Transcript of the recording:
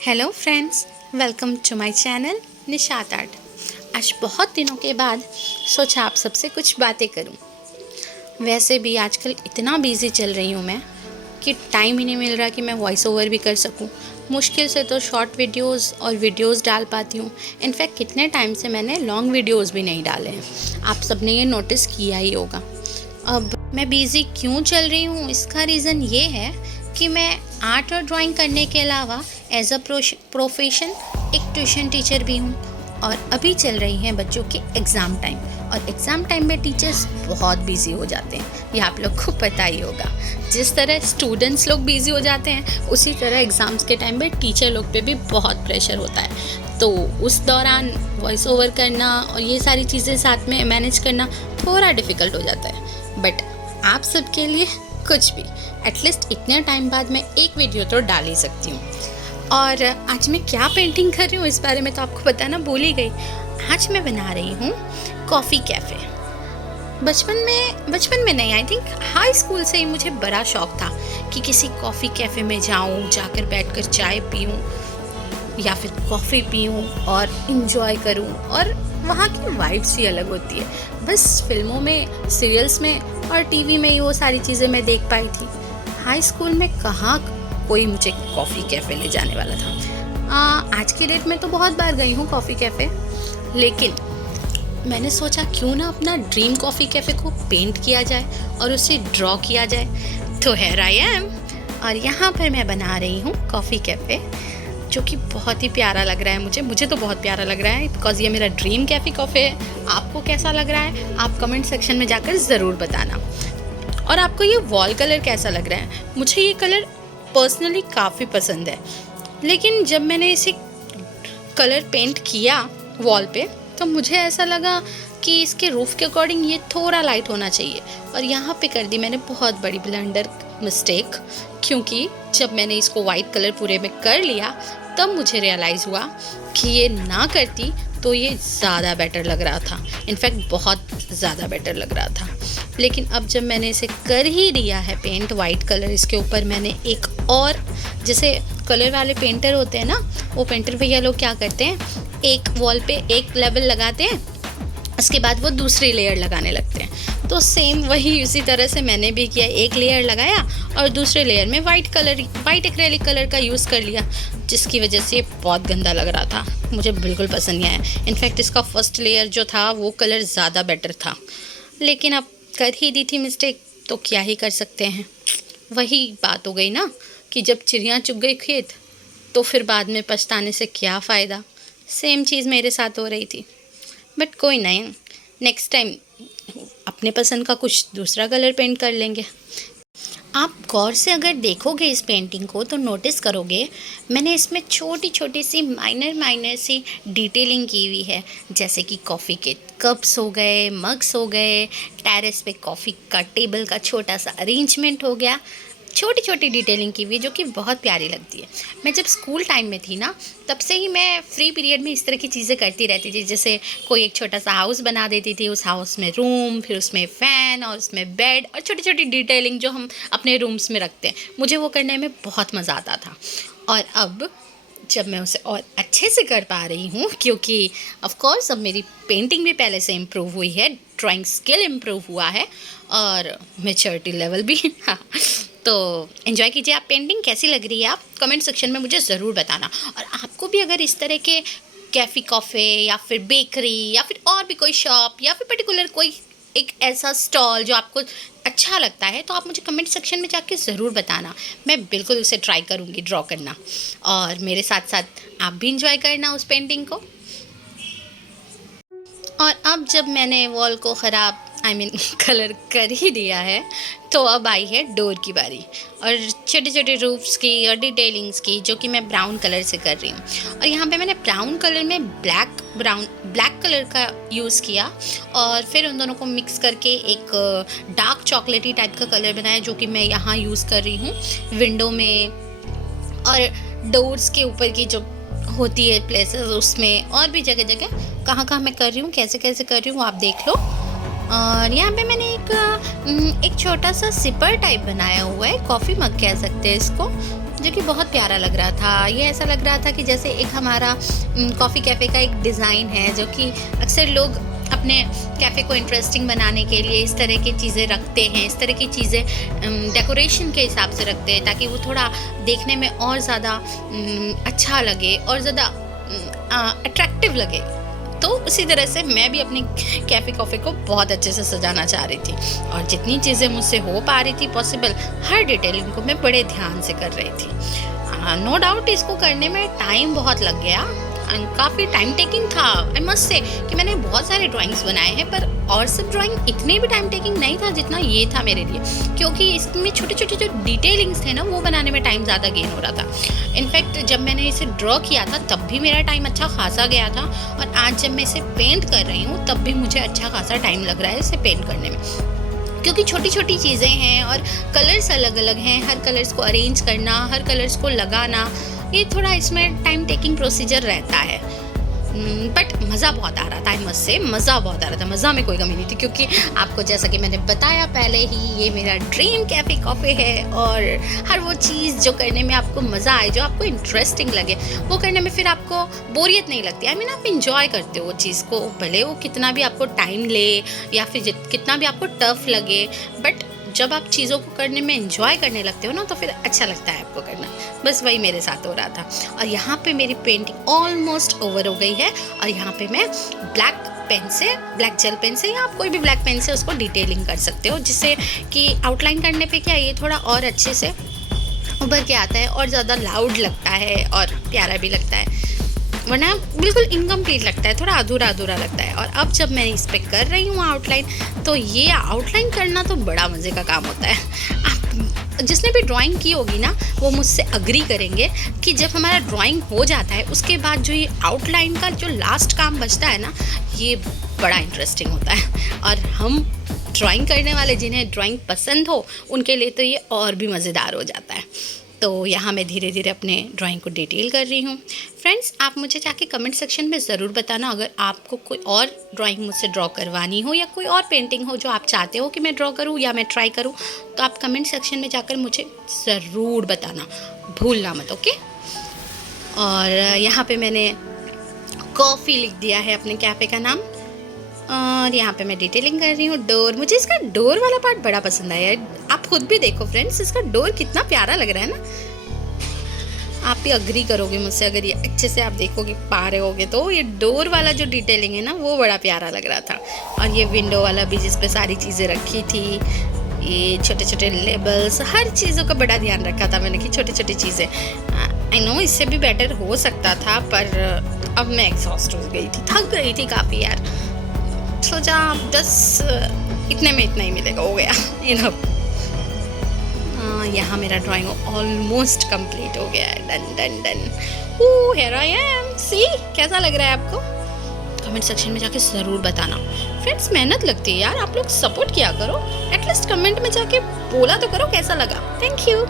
Hello friends, welcome to my channel Nishat art. आज बहुत दिनों के बाद सोचा आप सबसे कुछ बातें करूं। वैसे भी आजकल इतना बिज़ी चल रही हूं मैं कि टाइम ही नहीं मिल रहा कि मैं वॉइस ओवर भी कर सकूं। मुश्किल से तो शॉर्ट वीडियोस और वीडियोस डाल पाती हूं। इनफैक्ट कितने टाइम से मैंने लॉन्ग वीडियोस भी नहीं डाले हैं। आप सबने ये नोटिस किया ही होगा। अब मैं बिज़ी क्यों चल रही हूँ, इसका रीज़न ये है कि मैं आर्ट और ड्राइंग करने के अलावा एज अ प्रोफेशन एक ट्यूशन टीचर भी हूँ। और अभी चल रही हैं बच्चों के एग्ज़ाम टाइम, और एग्ज़ाम टाइम में टीचर्स बहुत बिज़ी हो जाते हैं। ये आप लोग को पता ही होगा। जिस तरह स्टूडेंट्स लोग बिज़ी हो जाते हैं, उसी तरह एग्ज़ाम्स के टाइम में टीचर लोग पे भी बहुत प्रेशर होता है। तो उस दौरान वॉइस ओवर करना और ये सारी चीज़ें साथ में मैनेज करना थोड़ा डिफ़िकल्ट हो जाता है। बट आप सबके लिए कुछ भी, एटलीस्ट इतने टाइम बाद मैं एक वीडियो तो डाल ही सकती हूँ। और आज मैं क्या पेंटिंग कर रही हूँ इस बारे में तो आपको बताना भूल ही गई। आज मैं बना रही हूँ कॉफ़ी कैफ़े। बचपन में नहीं, आई थिंक हाई स्कूल से ही मुझे बड़ा शौक था कि किसी कॉफ़ी कैफ़े में जाऊँ, जाकर बैठकर चाय पीऊँ या फिर कॉफ़ी पीऊँ और इन्जॉय करूँ। और वहाँ की वाइब्स ही अलग होती है। बस फिल्मों में, सीरियल्स में और टीवी में ही वो सारी चीज़ें मैं देख पाई थी। हाई स्कूल में कहाँ कोई मुझे कॉफ़ी कैफ़े ले जाने वाला था। आज के डेट में तो बहुत बार गई हूँ कॉफ़ी कैफ़े, लेकिन मैंने सोचा क्यों ना अपना ड्रीम कॉफ़ी कैफ़े को पेंट किया जाए और उसे ड्रॉ किया जाए। तो हियर आई एम, और यहाँ पर मैं बना रही हूँ कॉफ़ी कैफ़े, जो कि बहुत ही प्यारा लग रहा है मुझे तो बहुत प्यारा लग रहा है, बिकॉज़ ये मेरा ड्रीम कैफ़े है। आपको कैसा लग रहा है आप कमेंट सेक्शन में जाकर ज़रूर बताना। और आपको ये वॉल कलर कैसा लग रहा है? मुझे ये कलर पर्सनली काफ़ी पसंद है, लेकिन जब मैंने इसे कलर पेंट किया वॉल पे तो मुझे ऐसा लगा कि इसके रूफ़ के अकॉर्डिंग ये थोड़ा लाइट होना चाहिए। और यहाँ पे कर दी मैंने बहुत बड़ी ब्लंडर मिस्टेक, क्योंकि जब मैंने इसको वाइट कलर पूरे में कर लिया तब मुझे रियलाइज़ हुआ कि ये ना करती तो ये ज़्यादा बेटर लग रहा था। इनफैक्ट बहुत ज़्यादा बेटर लग रहा था। लेकिन अब जब मैंने इसे कर ही दिया है पेंट वाइट कलर, इसके ऊपर मैंने एक और, जैसे कलर वाले पेंटर होते हैं ना, वो पेंटर भैया लोग क्या करते हैं, एक वॉल पे एक लेवल लगाते हैं, उसके बाद वो दूसरी लेयर लगाने लगते हैं। तो सेम वही उसी तरह से मैंने भी किया। एक लेयर लगाया और दूसरे लेयर में वाइट एक्रेलिक कलर का यूज़ कर लिया, जिसकी वजह से बहुत गंदा लग रहा था। मुझे बिल्कुल पसंद नहीं आया। इनफैक्ट इसका फर्स्ट लेयर जो था वो कलर ज़्यादा बेटर था, लेकिन अब कर ही दी थी मिस्टेक तो क्या ही कर सकते हैं। वही बात हो गई ना कि जब चिड़िया चुग गई खेत तो फिर बाद में पछताने से क्या फ़ायदा। सेम चीज़ मेरे साथ हो रही थी। बट कोई नहीं, नेक्स्ट टाइम अपने पसंद का कुछ दूसरा कलर पेंट कर लेंगे। आप गौर से अगर देखोगे इस पेंटिंग को तो नोटिस करोगे मैंने इसमें छोटी छोटी सी माइनर सी डिटेलिंग की हुई है, जैसे कि कॉफ़ी के कप्स हो गए, मग्स हो गए, टेरेस पे कॉफ़ी का टेबल का छोटा सा अरेंजमेंट हो गया। छोटी छोटी डिटेलिंग की हुई है जो कि बहुत प्यारी लगती है। मैं जब स्कूल टाइम में थी ना, तब से ही मैं फ्री पीरियड में इस तरह की चीज़ें करती रहती थी। जैसे कोई एक छोटा सा हाउस बना देती थी, उस हाउस में रूम, फिर उसमें फ़ैन और उसमें बेड और छोटी छोटी डिटेलिंग जो हम अपने रूम्स में रखते हैं, मुझे वो करने में बहुत मज़ा आता था। और अब जब मैं उसे और अच्छे से कर पा रही हूँ, क्योंकि ऑफ कोर्स अब मेरी पेंटिंग भी पहले से इम्प्रूव हुई है, ड्राइंग स्किल इम्प्रूव हुआ है और मैच्योरिटी लेवल भी। हाँ, तो एंजॉय कीजिए। आप पेंटिंग कैसी लग रही है आप कमेंट सेक्शन में मुझे ज़रूर बताना। और आपको भी अगर इस तरह के कैफ़े कॉफ़े या फिर बेकरी या फिर और भी कोई शॉप या फिर पर्टिकुलर कोई एक ऐसा स्टॉल जो आपको अच्छा लगता है तो आप मुझे कमेंट सेक्शन में जाके ज़रूर बताना। मैं बिल्कुल उसे ट्राई करूँगी ड्रॉ करना, और मेरे साथ साथ आप भी इंजॉय करना उस पेंटिंग को। और अब जब मैंने वॉल को ख़राब कलर कर ही दिया है तो अब आई है डोर की बारी और छोटे छोटे रूफ्स की और डिटेलिंग्स की, जो कि मैं ब्राउन कलर से कर रही हूँ। और यहाँ पे मैंने ब्राउन कलर में ब्लैक कलर का यूज़ किया और फिर उन दोनों को मिक्स करके एक डार्क चॉकलेटी टाइप का कलर बनाया, जो कि मैं यहाँ यूज़ कर रही हूँ विंडो में और डोर्स के ऊपर की जो होती है प्लेसेस, उसमें और भी जगह जगह कहाँ कहाँ मैं कर रही हूँ, कैसे कैसे कर रही हूँ आप देख लो। और यहाँ पे मैंने एक छोटा सा सिपर टाइप बनाया हुआ है, कॉफ़ी मग कह सकते हैं इसको, जो कि बहुत प्यारा लग रहा था। ये ऐसा लग रहा था कि जैसे एक हमारा कॉफ़ी कैफ़े का एक डिज़ाइन है, जो कि अक्सर लोग अपने कैफ़े को इंटरेस्टिंग बनाने के लिए इस तरह की चीज़ें रखते हैं, इस तरह की चीज़ें डेकोरेशन के हिसाब से रखते हैं, ताकि वो थोड़ा देखने में और ज़्यादा अच्छा लगे और ज़्यादा अट्रैक्टिव लगे। तो उसी तरह से मैं भी अपनी कैफ़े कॉफ़े को बहुत अच्छे से सजाना चाह रही थी, और जितनी चीज़ें मुझसे हो पा रही थी पॉसिबल, हर डिटेलिंग को मैं बड़े ध्यान से कर रही थी। नो डाउट इसको करने में टाइम बहुत लग गया, काफ़ी टाइम टेकिंग था। आई मस्ट से कि मैंने बहुत सारे ड्राइंग्स बनाए हैं, पर और सब ड्राइंग इतने भी टाइम टेकिंग नहीं था जितना ये था मेरे लिए, क्योंकि इसमें छोटे छोटे जो डिटेलिंग्स थे ना, वो बनाने में टाइम ज़्यादा गेन हो रहा था। इनफैक्ट जब मैंने इसे ड्रॉ किया था तब भी मेरा टाइम अच्छा खासा गया था, और आज जब मैं इसे पेंट कर रही हूँ तब भी मुझे अच्छा खासा टाइम लग रहा है इसे पेंट करने में, क्योंकि छोटी छोटी चीज़ें हैं और कलर्स अलग अलग हैं। हर कलर्स को अरेंज करना, हर कलर्स को लगाना, ये थोड़ा इसमें टाइम टेकिंग प्रोसीजर रहता है। बट मज़ा बहुत आ रहा था, आई मस्ट से मज़ा बहुत आ रहा था, मज़ा में कोई कमी नहीं थी, क्योंकि आपको जैसा कि मैंने बताया पहले ही, ये मेरा ड्रीम कैफ़े कॉफ़े है। और हर वो चीज़ जो करने में आपको मज़ा आए, जो आपको इंटरेस्टिंग लगे, वो करने में फिर आपको बोरियत नहीं लगती। आई मीन आप इंजॉय करते हो वो चीज़ को, भले वो कितना भी आपको टाइम ले या फिर कितना भी आपको टफ लगे, बट जब आप चीज़ों को करने में एंजॉय करने लगते हो ना, तो फिर अच्छा लगता है आपको करना। बस वही मेरे साथ हो रहा था। और यहाँ पे मेरी पेंटिंग ऑलमोस्ट ओवर हो गई है, और यहाँ पे मैं ब्लैक पेन से, ब्लैक जेल पेन से, या आप कोई भी ब्लैक पेन से उसको डिटेलिंग कर सकते हो, जिससे कि आउटलाइन करने पे क्या ये थोड़ा और अच्छे से उभर के आता है और ज़्यादा लाउड लगता है और प्यारा भी लगता है, वरना बिल्कुल इनकम्प्लीट लगता है, थोड़ा अधूरा अधूरा लगता है। और अब जब मैं इस पर कर रही हूँ आउटलाइन, तो ये आउटलाइन करना तो बड़ा मज़े का काम होता है। आप जिसने भी ड्राइंग की होगी ना, वो मुझसे अग्री करेंगे कि जब हमारा ड्राइंग हो जाता है, उसके बाद जो ये आउटलाइन का जो लास्ट काम बचता है ना, ये बड़ा इंटरेस्टिंग होता है। और हम ड्राइंग करने वाले, जिन्हें ड्राइंग पसंद हो, उनके लिए तो ये और भी मज़ेदार हो जाता है। तो यहाँ मैं धीरे धीरे अपने ड्राइंग को डिटेल कर रही हूँ। फ्रेंड्स, आप मुझे जाके कमेंट सेक्शन में ज़रूर बताना, अगर आपको कोई और ड्राइंग मुझसे ड्रॉ करवानी हो, या कोई और पेंटिंग हो जो आप चाहते हो कि मैं ड्रॉ करूँ या मैं ट्राई करूँ, तो आप कमेंट सेक्शन में जाकर मुझे ज़रूर बताना, भूलना मत, ओके। और यहाँ पे मैंने कॉफ़ी लिख दिया है अपने कैफ़े का नाम, और यहाँ पे मैं डिटेलिंग कर रही हूँ। डोर, मुझे इसका डोर वाला पार्ट बड़ा पसंद आया है। आप खुद भी देखो फ्रेंड्स, इसका डोर कितना प्यारा लग रहा है ना। आप भी अग्री करोगे मुझसे, अगर ये अच्छे से आप देखोगे, पा रहे होगे, तो ये डोर वाला जो डिटेलिंग है ना, वो बड़ा प्यारा लग रहा था। और ये विंडो वाला भी, जिस पे सारी चीज़ें रखी थी, ये छोटे छोटे लेबल्स, हर चीज़ों का बड़ा ध्यान रखा था मैंने कि छोटी छोटी चीज़ें। आई नो इससे भी बेटर हो सकता था, पर अब मैं एग्जॉस्ट हो गई थी, थक गई थी काफ़ी यार। सोचा बस इतने में इतना ही मिलेगा, हो गया इनफ। यहाँ मेरा ड्राइंग ऑलमोस्ट कंप्लीट हो गया है। Done done done. Oh, here I am. See, कैसा लग रहा है आपको? कमेंट सेक्शन में जाके ज़रूर बताना। फ्रेंड्स, मेहनत लगती है यार, आप लोग सपोर्ट किया करो, एटलीस्ट कमेंट में जाके बोला तो करो कैसा लगा। Thank you.